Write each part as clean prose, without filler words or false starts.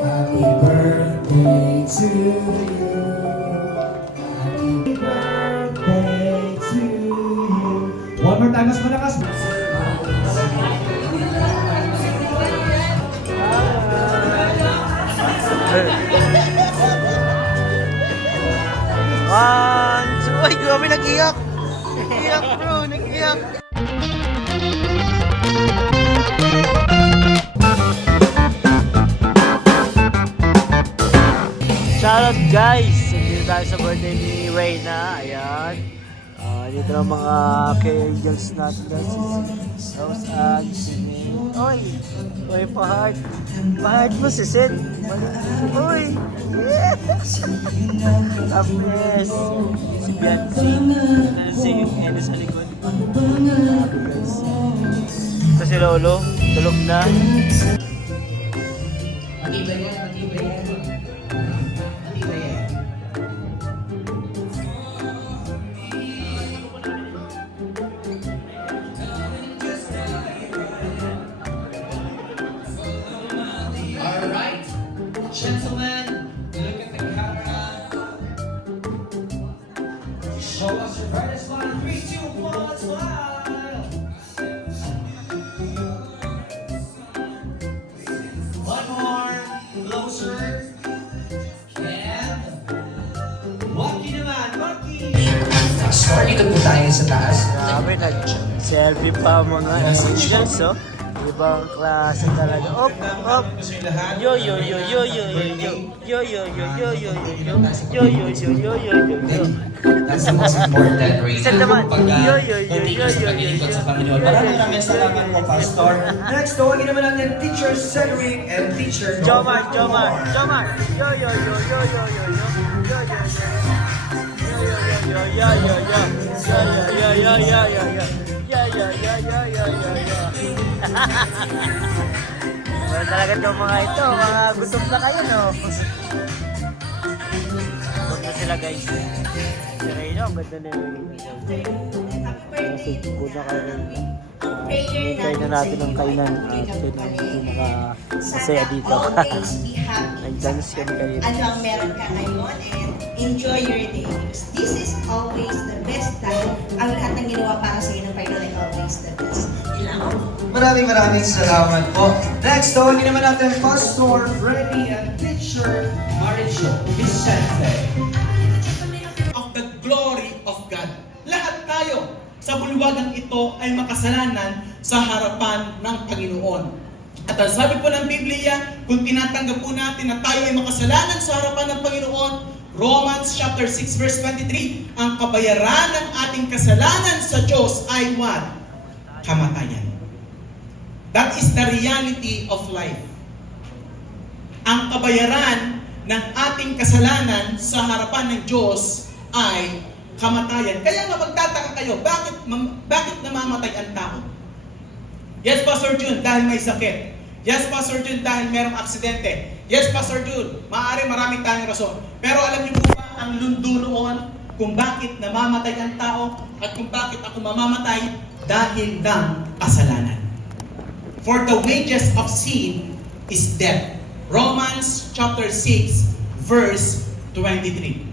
Happy birthday to you. Happy birthday to you. One more time, mas malakas. One, two, ay grabe nag-iyak. Nag-iyak bro, nag-iyak. Shoutout guys! Dito tayo sa birthday ni Reyna. Ayan. Dito ang mga K-Angels natin. Si Rose Ann, si May. Oy! Oy, pa-heart. Pa-heart mo si Sid. Oy! Yes! Tapos, si Beyonce. Beyonce yung Enes sa likod. Grabe guys. Ito si Lolo. Tulog na. Matibay yan, matibay yan. Matibay yan. Alright, gentlemen, look at the camera. Show us your brightest smile. 3, 2, 1, smile. One more, closer. And Waki naman, Waki. Pastor, dito po tayo sa taas. Grabe, nag-selfie pa mga angels, oh. Ibang klase talaga. Op, op. Yo, yo, yo, yo, yo, yo, yo. Yo, yo, yo, yo, yo, yo, yo. Yo, yo, yo, yo, yo, yo, yo. That's the most important, Ray. Isa naman. Yo, yo, yo, yo, Continuous yo, yo, pag-iikot sa yo. Panginoon. Maraming salamat po, Pastor. Next, tawagin naman natin Teacher Cedric and Teacher Jomar, Jomar, Jomar. Yo, yo, yo, yo, yo, yo, yo. Yo, yo, yo. Yo, yo, yo, yo, yo. Yo, yo, yo, yo, yo, yo, yo. Yo, yo, yo, yo, yo, yo, yo. Well, talaga itong mga ito, mga gutom na kayo, no? Gutom na sila, guys. Si Reyna, ang ganda na yung food na kayo. Hintay na natin ang kainan at yun ang pinaka-masaya dito. Nag-dance kami kayo. Ano ang meron ka ngayon and enjoy your day. This is always the best time. Ang lahat ng ginawa para sa iyo ng Panginoon ay always the best. Maraming salamat po. Next, tawagin naman natin Pastor Freddy and Teacher Maricho Vicente. Of the glory of God. Lahat tayo sa bulwagang ito ay makasalanan sa harapan ng Panginoon. At ang sabi po ng Biblia, kung tinatanggap po natin na tayo ay makasalanan sa harapan ng Panginoon, Romans chapter 6 verse 23, ang kabayaran ng ating kasalanan sa Diyos ay what? Kamatayan. That is the reality of life. Ang kabayaran ng ating kasalanan sa harapan ng Diyos ay kamatayan. Kaya nga magtataka kayo, bakit namamatay ang tao? Yes, Pastor June, dahil may sakit. Yes, Pastor June, dahil merong aksidente. Yes, Pastor June, maaari maraming tayong rason. Pero alam niyo po ba ang lundo noon kung bakit namamatay ang tao at kung bakit ako mamamatay? Dahil ng kasalanan. For the wages of sin is death. Romans chapter 6 verse 23.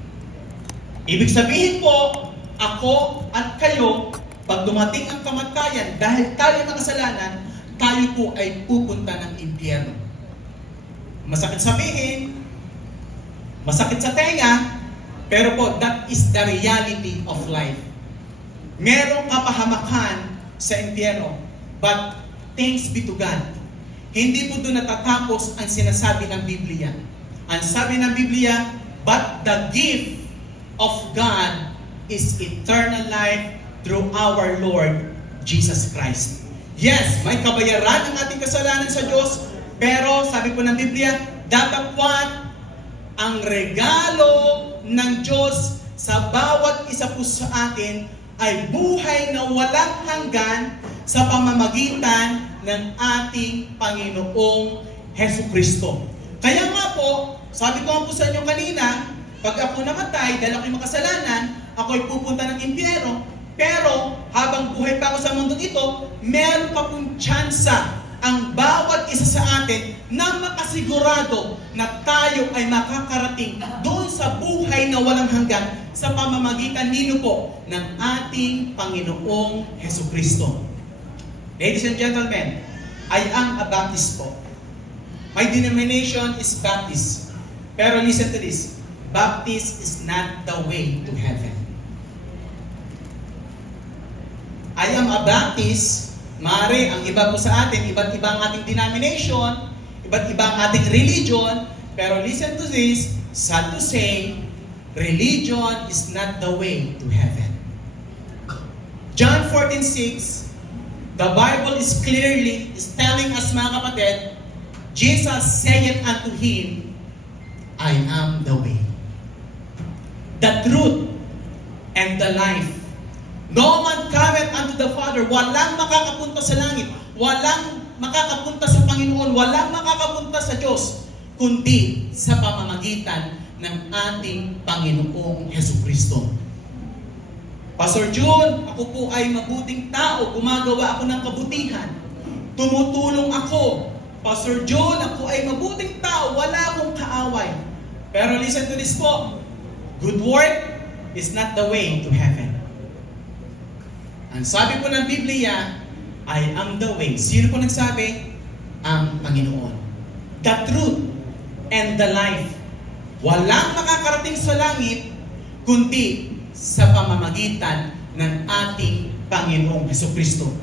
Ibig sabihin po, ako at kayo, pag dumating ang kamatayan, dahil tayo makasalanan, tayo po ay pupunta ng impyerno. Masakit sabihin, masakit sa tenga, pero po, that is the reality of life. Merong kapahamakan sa impyerno, but thanks be to God. Hindi po doon natatapos ang sinasabi ng Biblia. Ang sabi ng Biblia, but the gift of God is eternal life through our Lord Jesus Christ. Yes, may kabayaran ang ating kasalanan sa Diyos, pero sabi po ng Biblia, datapwat ang regalo ng Diyos sa bawat isa po sa atin ay buhay na walang hanggan sa pamamagitan ng ating Panginoong Hesukristo. Kaya nga po, sabi ko nga po sa inyo kanina, pag ako namatay dahil ako'y makasalanan, ako'y pupunta ng impyerno. Pero habang buhay pa ako sa mundo ito, meron pa pong tsansa ang bawat isa sa atin na makasigurado na tayo ay makakarating doon sa buhay na walang hanggan sa pamamagitan nino po ng ating Panginoong Hesukristo. Ladies and gentlemen, I am a Baptist po. My denomination is Baptist. Pero listen to this, Baptist is not the way to heaven. I am a Baptist. Maaari ang iba po sa atin, iba't iba ang ating denomination, iba't iba ang ating religion, pero listen to this, sad to say, religion is not the way to heaven. John 14:6, the Bible is telling us, mga kapatid, Jesus saith unto him, I am the way, the truth, and the life. No man cometh unto the Father. Walang makakapunta sa langit. Walang makakapunta sa Panginoon. Walang makakapunta sa Diyos. Kundi sa pamamagitan ng ating Panginoong Hesukristo. Pastor Jun, ako po ay mabuting tao. Gumagawa ako ng kabutihan. Tumutulong ako. Pastor Jun, ako ay mabuting tao. Wala akong kaaway. Pero listen to this po. Good work is not the way to heaven. Ang sabi po ng Biblia, I am the way. Sino po nagsabi? Ang Panginoon. The truth and the life. Walang makakarating sa langit, kundi sa pamamagitan ng ating Panginoong Hesukristo.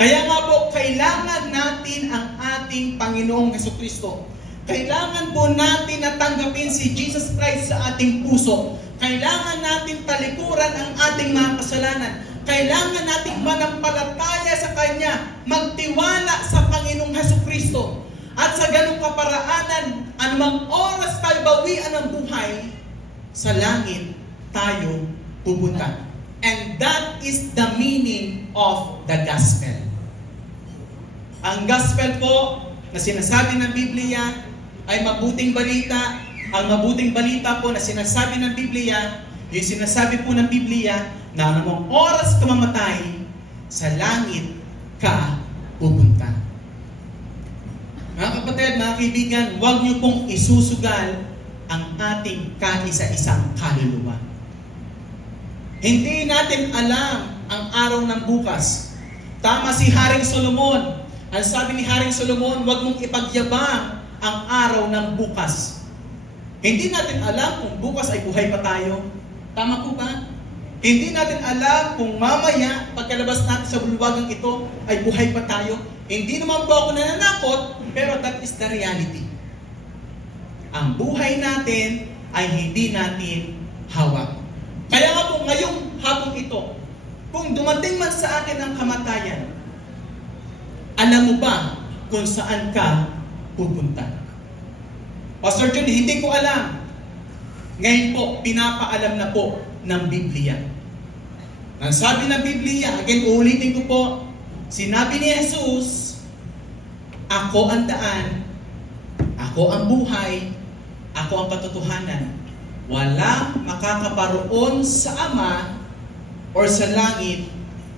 Kaya nga po, kailangan natin ang ating Panginoong Hesukristo. Kailangan po natin na tanggapin si Jesus Christ sa ating puso. Kailangan natin talikuran ang ating mga kasalanan. Kailangan nating manampalataya sa Kanya, magtiwala sa Panginoong Hesukristo. At sa ganung kaparaanan, anumang oras tayo bawian ng buhay, sa langit tayo pupunta. And that is the meaning of the gospel. Ang gospel po na sinasabi ng Biblia ay mabuting balita. Ang mabuting balita po na sinasabi ng Biblia, yung sinasabi po ng Biblia na anumang oras ka mamatay, sa langit ka pupunta. Mga kapatid, mga kaibigan, huwag niyo pong isusugal ang ating kaisa-isang kaluluwa. Hindi natin alam ang araw ng bukas. Tama si Haring Solomon. Ang sabi ni Haring Solomon, huwag mong ipagyabang ang araw ng bukas. Hindi natin alam kung bukas ay buhay pa tayo. Tama po ba? Hindi natin alam kung mamaya, pagkalabas natin sa bulwagang ito, ay buhay pa tayo. Hindi naman po ako nananakot, pero that is the reality. Ang buhay natin ay hindi natin hawak. Kaya nga po ngayong hapon ito, kung dumating man sa akin ang kamatayan, alam mo ba kung saan ka pupunta? Pastor John, hindi ko alam. Ngayon po, pinapaalam na po ng Biblia. Ang sabi ng Biblia, again, uulitin ko po, sinabi ni Jesus, ako ang daan, ako ang buhay, ako ang katotohanan. Walang makakaparoon sa Ama or sa langit,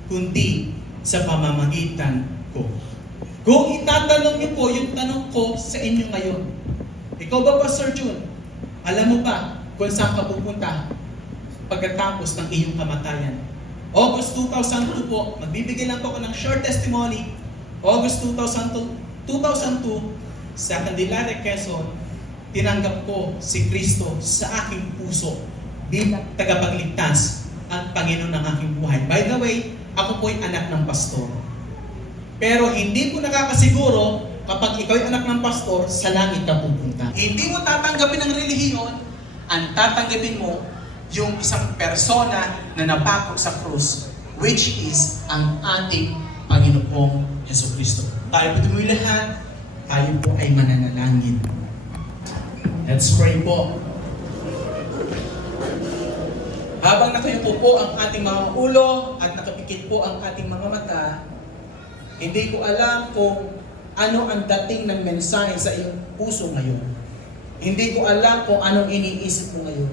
kundi sa pamamagitan ko. Kung itatanong niyo po yung tanong ko sa inyo ngayon, ikaw ba, Pastor Jun, alam mo ba kung saan ka pupunta pagkatapos ng iyong kamatayan? August 2002 po, magbibigay lang po ako ng short testimony. August 2002, sa Candelaria, Quezon, tinanggap ko si Kristo sa aking puso bilang tagapagligtas at Panginoon ng aking buhay. By the way, ako po'y anak ng pastor. Pero hindi ko nakakasiguro kapag ikaw ay anak ng pastor, sa langit ka pupunta. Hindi mo tatanggapin ang relihiyon, ang tatanggapin mo yung isang persona na napako sa krus, which is ang ating Panginoong Hesukristo. Tayo po tumuloy lahat, tayo po ay mananalangin. Let's pray po. Habang nakayupo po ang ating mga ulo at nakapikit po ang ating mga mata, hindi ko alam kung ano ang dating ng mensahe sa iyong puso ngayon. Hindi ko alam kung anong iniisip mo ngayon.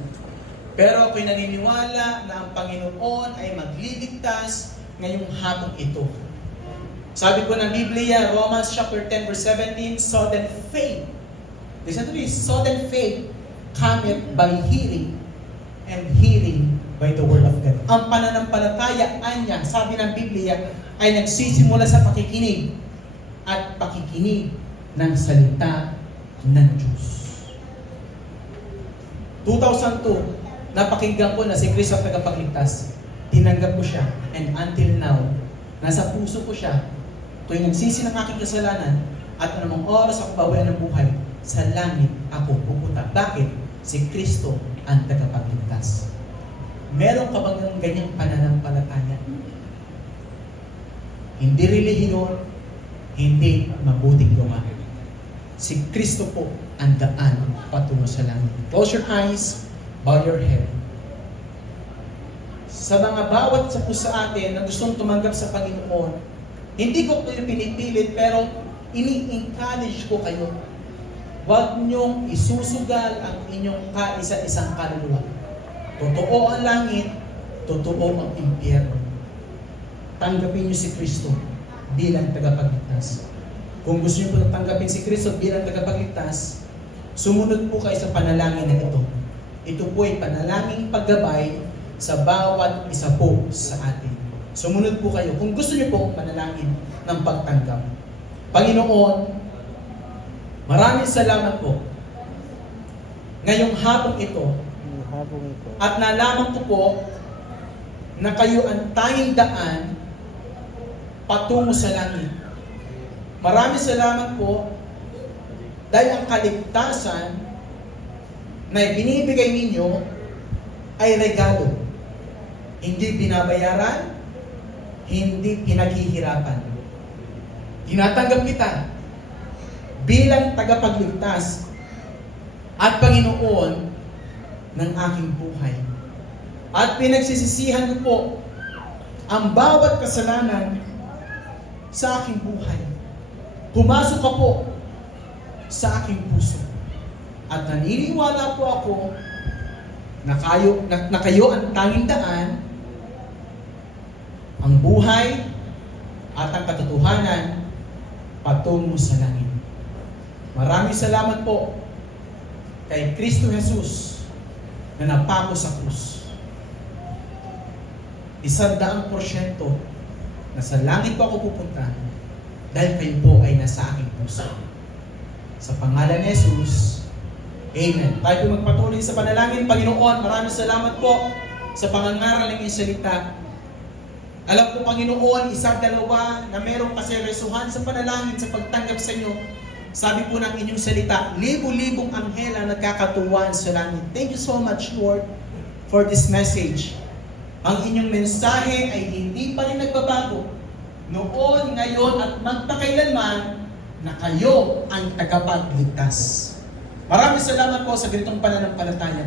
Pero ako'y naniniwala na ang Panginoon ay magliligtas ngayong hapong ito. Sabi po ng Biblia, Romans chapter 10 verse 17, so then faith, listen to this, so then faith cometh by hearing, and hearing by the word of God. Ang pananampalataya niya, sabi ng Biblia, ay nagsisimula sa pakikinig at pakikinig ng salita ng Diyos. 2002, napakinggan ko na si Kristo ang tagapagligtas. Tinanggap ko siya, and until now, nasa puso ko siya. Tuwing nagsisi ng aking kasalanan at anumang oras ako bawian ng buhay, sa langit ako pupunta. Bakit? Si Kristo ang tagapagligtas. Meron ka bang ganyang pananampalataya? Hindi relihiyon, hindi mabuting gawa. Si Kristo po ang daan patungo sa langit. Close your eyes, bow your head. Sa mga bawat sa atin na gustong tumanggap sa Panginoon, hindi ko kayo pinipilit, pero ini-encourage ko kayo. Huwag niyong isusugal ang inyong kaisa-isang kaluluwa. Totoo ang langit, totoo ang impyerno. Tanggapin niyo si Kristo bilang tagapagligtas. Kung gusto niyo po tanggapin si Kristo bilang tagapagligtas, sumunod po kayo sa panalangin na ito. Ito po ay panalangin paggabay sa bawat isa po sa atin. Sumunod po kayo kung gusto niyo po manalangin ng pagtanggap. Panginoon, maraming salamat po ngayong hapon ito at nalaman ko po na kayo ang tanging daan patungo sa langit. Maraming salamat po dahil ang kaligtasan na binibigay ninyo ay regalo. Hindi binabayaran, hindi pinaghihirapan. Tinatanggap kita bilang tagapagligtas at Panginoon ng aking buhay. At pinagsisisihan ko po ang bawat kasalanan sa aking buhay. Pumasok ka po sa aking puso. At naniniwala po ako na kayo ang tanging daan, ang buhay at ang katotohanan patungo sa langit. Maraming salamat po kay Kristo Jesus na napako sa krus. 100% na sa langit po ako pupunta dahil kayo po ay nasa aking puso. Sa pangalan ni Jesus, Amen. Tayo po magpatuloy sa panalangin. Panginoon, maraming salamat po sa pangangaral ng iyong salita. Alam ko, Panginoon, isa, dalawa, na merong kaseryosohan sa panalangin sa pagtanggap sa inyo. Sabi po ng inyong salita, libo-libong anghel ang nagkakatuwaan sa langit. Thank you so much, Lord, for this message. Ang inyong mensahe ay hindi pa rin nagbabago. Noon, ngayon, at magpakailanman na kayo ang tagapagligtas. Maraming salamat po sa ganitong pananampalataya.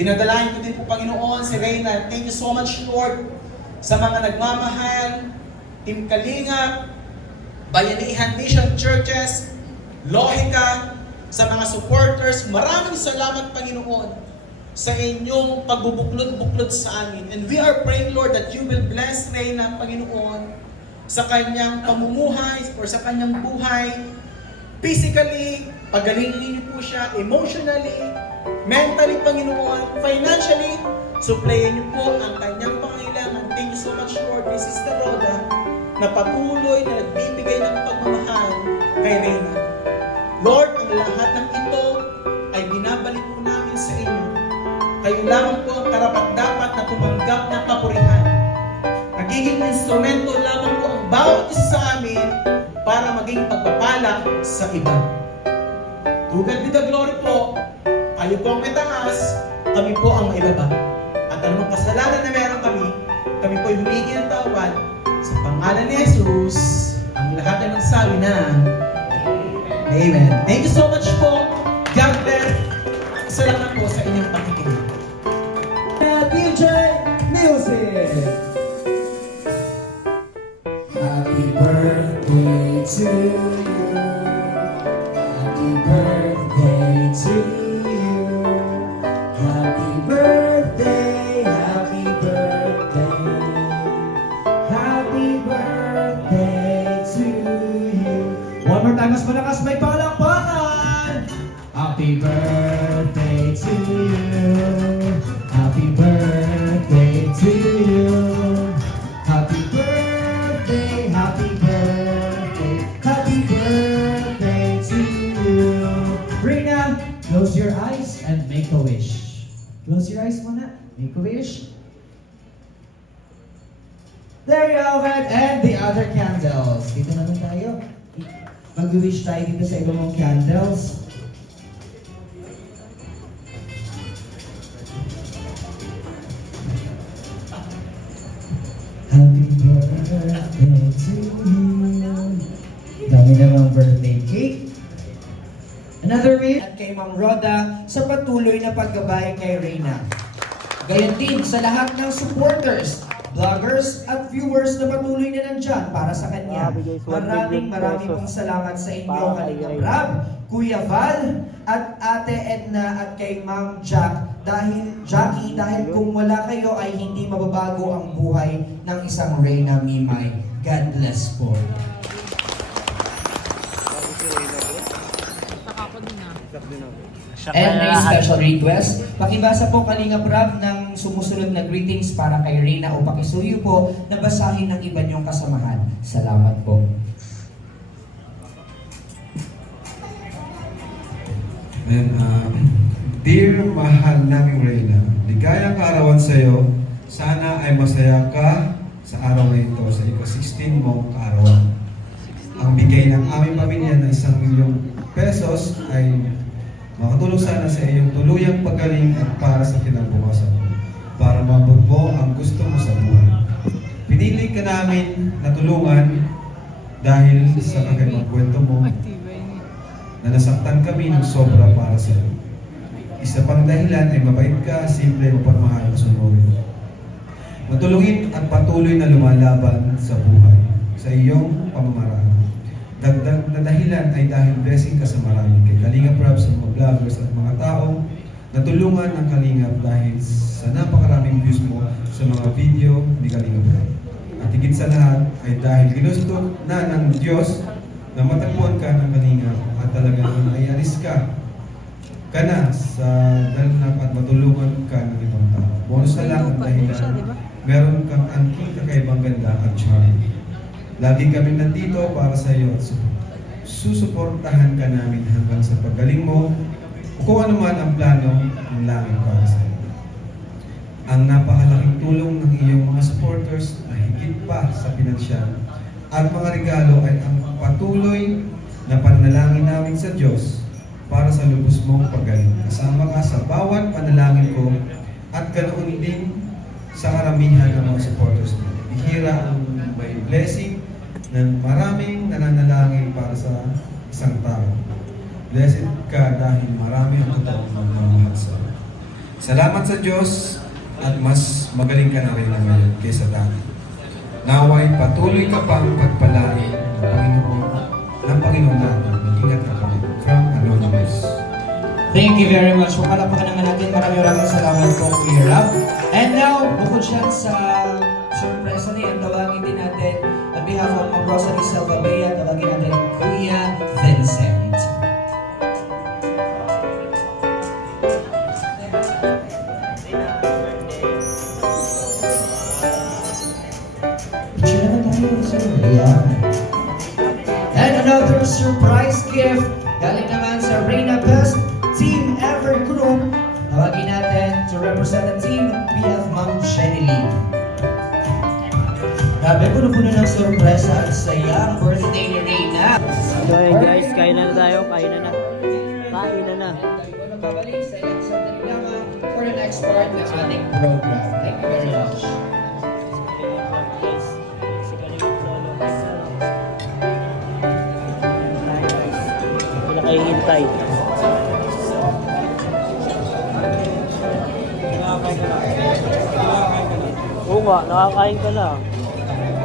Dinadalahin ko din po, Panginoon, si Reyna. Thank you so much, Lord, sa mga nagmamahal, Team Kalinga, Bayanihan Mission Churches, Lohika, sa mga supporters. Maraming salamat, Panginoon, sa inyong pagbubuklod-buklod sa amin. And we are praying, Lord, that you will bless Reyna, Panginoon, sa kanyang pamumuhay or sa kanyang buhay. Physically, pagalingin niyo po siya. Emotionally, mentally, Panginoon, financially, supplyan niyo po ang kanyang pangailangan. Thank you so much, Lord, kay Sister Rhoda, na patuloy na nagbibigay ng pagmamahal kay Reyna. Lord, ang lahat ng ito ay binabalik po namin sa inyo. Kayo lamang po ang karapat-dapat na tumanggap ng kapurihan. Nagiging instrumento lamang po ang bawat isa sa amin para maging pagpapala sa iba. To God be the glory po. Kayo po ang may taas, kami po ang may baba. At anumang kasalanan na meron kami po ay humingi ng tawad sa pangalan ni Jesus. Ang lahat ay magsabi ng Amen. Thank you so much po. God bless. Salamat po sa inyong pakikinig. DJ Music! Happy birthday to you. Happy birthday to you. Happy birthday, happy birthday. Happy birthday Happy birthday to you. Happy birthday to you. Happy birthday, happy birthday, happy birthday to you. Reyna, close your eyes and make a wish. Close your eyes muna. Make a wish. There you have it. And the other candles. Dito naman tayo. Mag-wish tayo dito sa ibang mong candles. Happy birthday to you. Dami namang birthday cake. Another wish at kay Ma'am Roda sa patuloy na paggabay kay Reyna. Gayon din sa lahat ng supporters, vloggers at viewers na patuloy na nandyan para sa kanya. Maraming pong salamat sa inyo, Kalinga Rab, Kuya Val, at Ate Edna at kay Ma'am Jackie, dahil kung wala kayo ay hindi mababago ang buhay ng isang Reyna Mimay. God bless po. And may special request, pakibasa po Kalinga Prab ng sumusunod na greetings para kay Reyna o pakisuyo po na basahin ng iba niyong kasamahan. Salamat po. And, dear mahal naming Reyna, ligayang kaarawan sa iyo. Sana ay masaya ka sa araw na ito, sa ika-16 mong kaarawan. Ang bigay ng aming pamilya ng 1 milyong pesos ay makatulong sana sa iyong tuluyang paggaling at para sa kinabukasan, para maabot mo ang gusto mo sa buhay. Pinili ka namin na tulungan dahil sa kakaibang kwento mo na nasaktan kami ng sobra para sa iyo. Isa pang dahilan ay mabait ka, simple, mapagmahal at sunurin. Matulungin at patuloy na lumalaban sa buhay, sa iyong pamamaraan. Dagdag na dahilan ay dahil blessing ka sa marami kay Kalinga Prab, sa mga vloggers at mga taong natulungan ng Kalinga dahil sa napakaraming views mo sa mga video ni Kalinga Prab. At higit sa lahat ay dahil ginusto na ng Diyos na matagpuan ka ng Kalinga at talagang naialis ka na sa dalnap at matulungan ka ng ibang tao. Bonus na lang ang dahilan, meron kang angking kakaibang ganda at charm. Lagi kami nandito para sa iyo at susuportahan ka namin hanggang sa paggaling mo o kung ano man ang plano ng langit para sa iyo. Ang napakalaking tulong ng iyong mga supporters na higit pa sa pinansyal at mga regalo ay ang patuloy na panalangin namin sa Diyos para sa lubos mong paggaling. Kasama ka sa bawat panalangin ko at ganoon din sa karamihan ng mga supporters mo. Bihira ang may blessing na maraming nananalangin para sa isang tao. Blessed ka dahil marami ang totoong magmamahal sa iyo. Salamat sa Diyos at mas magaling ka na rin na ngayon kaysa dati. Naway patuloy ka pang pagpalain ng Panginoon natin. Mag-ingat ka kami. From Anonymous. Thank you very much. Pagpalapakan naman natin. Maraming salamat po, Kuya Rab. And now, bukod siya sa surpresa na yan, tawagin din natin on behalf of Ma'am Rosalie Salvabea, tawagin natin Kuya Vincent. Picture naman tayo, sir. Ayan. And another surprise gift galing naman sa Reyna Best Team Ever Group. Tawagin natin to represent the team, we have Ma'am Jenny Lee. Grabe, puno-puno ng sorpresa at saya ang birthday ni Reyna. So yun guys, kain na tayo, kain na. Babalik sa ilang sandali lamang for the next part ng ating program. Thank you very much. Wala kayo hintay. Oo nga, nakakain ka na.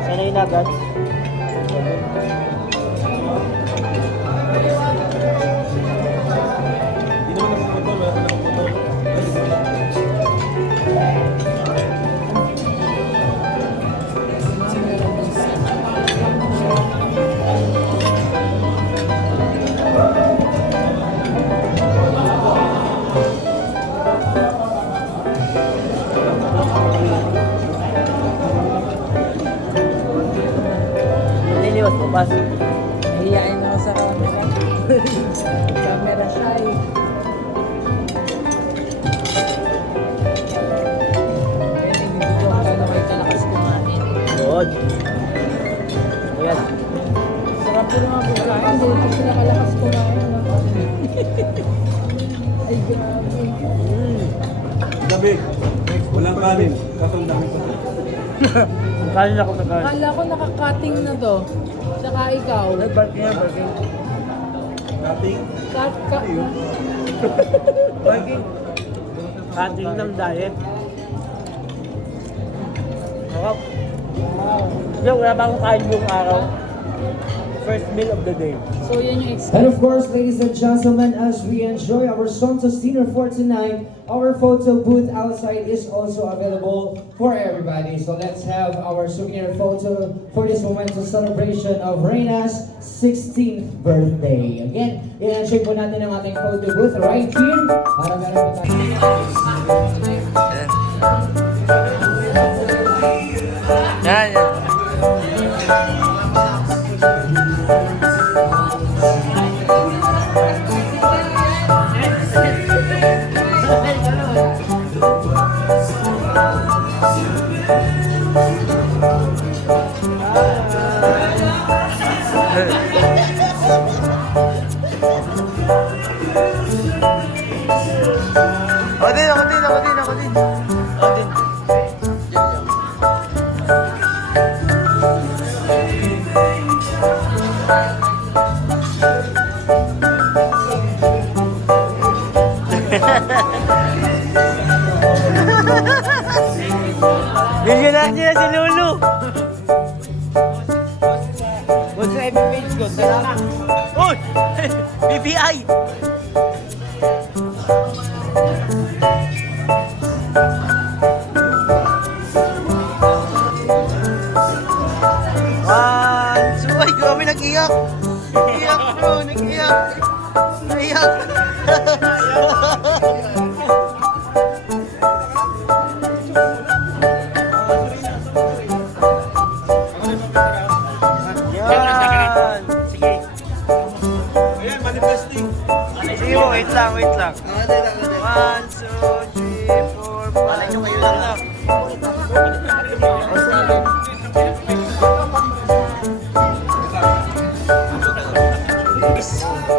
Sanay na agad. Camera shy. Ayan, hindi ko na kayo kalakas kumain. Good. Ayan. Sarap po naman po kain. Hindi ko sila kalakas kumain. Ay, grabe. Gabi, walang kanin. Katong dami pa. Kanin ako na kanin. Akala ko nakakating na to. Saka ikaw. Ay, barking yan, barking. Dating. Barking. Kating ng diet. Sarap. Wow. Yung wala ba akong kain buong araw? First meal of the day. So, yan yung And of course, ladies and gentlemen, as we enjoy our Santos dinner for tonight, our photo booth outside is also available for everybody. So let's have our souvenir photo for this momentous celebration of Reina's 16th birthday. Again, i-enjoy po natin ang ating photo booth right here. Para meron po tayo. Yan, yan. Ako din. Bigyan niya si Lulu. What's the FB page ko? Salamat. Uy! BBI! Ay, grabe, nag-iyak. Nag-iyak, bro. Nag-iyak. Nag-iyak. Yan. Sige. Ayan, manifesting. Sige mo, wait lang. 1, 2, 3, 4, 5. Kayo lang.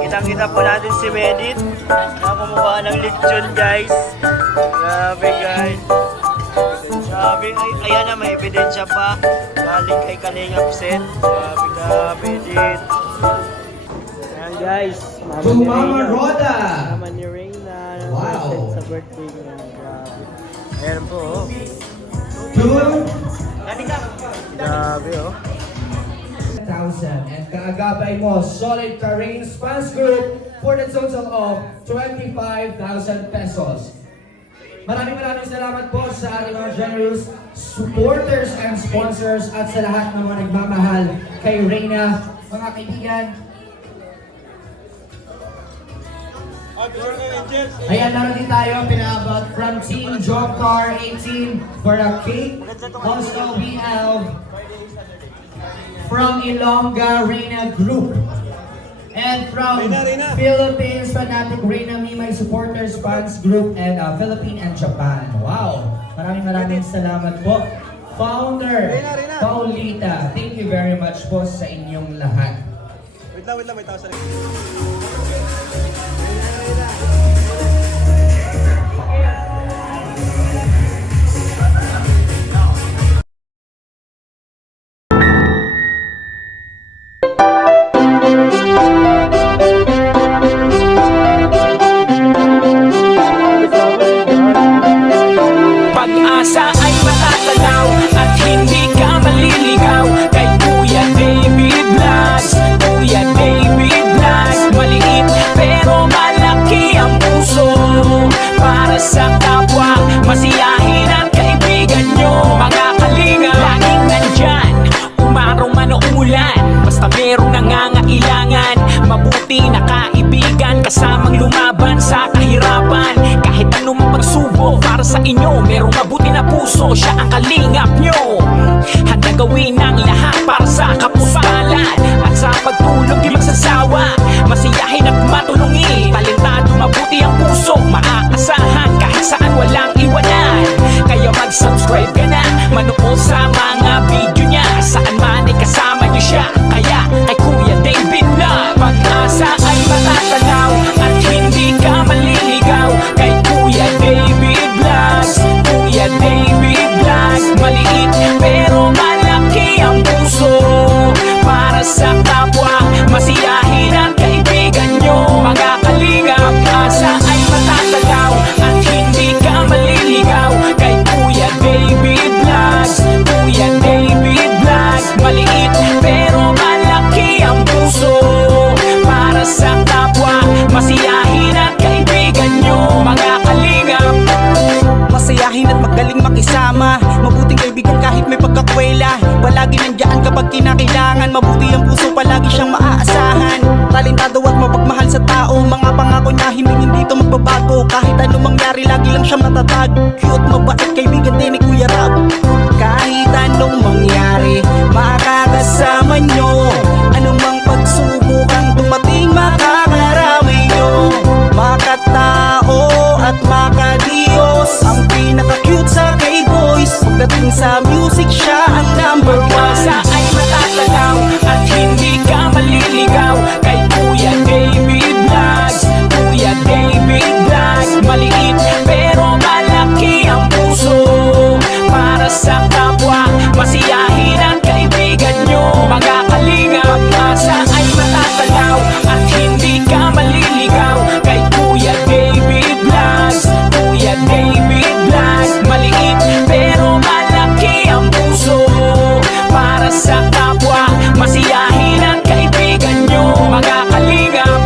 Kitang-kita po natin si Medit na kumuha ng lechon, guys. Grabe, guys. Grabe. Ay, ayan na, may ebidensya pa. Galing kay Kalinga Pset. Grabe, Medit. Ayan, guys. To Mama Roda! Mama ni Reina. Wow. Sa birthday niya. Grabe. Ayan po, oh. Grabe, oh. 1,000 and kaagapay mo, Solid Terrain Fans Group for the total of 25,000 pesos. Maraming salamat po sa ating mga generous supporters and sponsors at sa lahat ng mga nagmamahal kay Reina. Mga kaibigan, ayan, naroon din tayo pinaabot from Team Jobcar 18 for a cake. Also we have from Ilongga Reina Group. And from Philippines Fanatic Reina Mimay Supporters Fans Group and Philippine and Japan. Wow! Maraming salamat po. Founder Paulita, thank you very much po sa inyong lahat. Wait lang, may tao sa Pag-asa ay matatanaw at hindi ka maliligaw kay Kuya David Blas. Kuya David Blas, maliit pero malaki ang puso. Para sa kapwa, masiyahin at kaibigan nyo. Mga kalinga, laging nandyan, umaraw man o umulan. Basta merong nangangailangan, mabuti na kaibigan, kasamang lumaban sa kahirapan. Kahit anong pagsubok, para sa inyo merong mabuti na puso, siya ang kalingap nyo. Handa gawin ang lahat para sa kapuspalad at sa pagtulong di magsasawa, masiyahin at matulungin. disiplinado at mapagmahal sa tao. Mga pangako niya hindi ito magbabago. Kahit anong mangyari lagi lang siya matatag. Cute, mabait, kaibigan din ni Kuya Rab. Kahit anong mangyari makakasama nyo. Anumang pagsubok ang dumating makakarami nyo. Makatao at makadiyos, ang pinaka-cute sa K-Boys. Pagdating sa music siya ang number one. Pag-asa ay matatagaw at hindi ka maliligaw kay Kuya David Vlogs. Kuya David Vlogs, maliit pero malaki ang puso. Para sa kapwa, masiyahin ang kaibigan nyo. Mga kalinga, pag-asa ay matatagaw at hindi ka maliligaw kay Kuya David Vlogs. Kuya David Vlogs, maliit pero malaki ang puso. Para sa kapwa, masiyahin ang kaibigan nyo. Mga kalingap.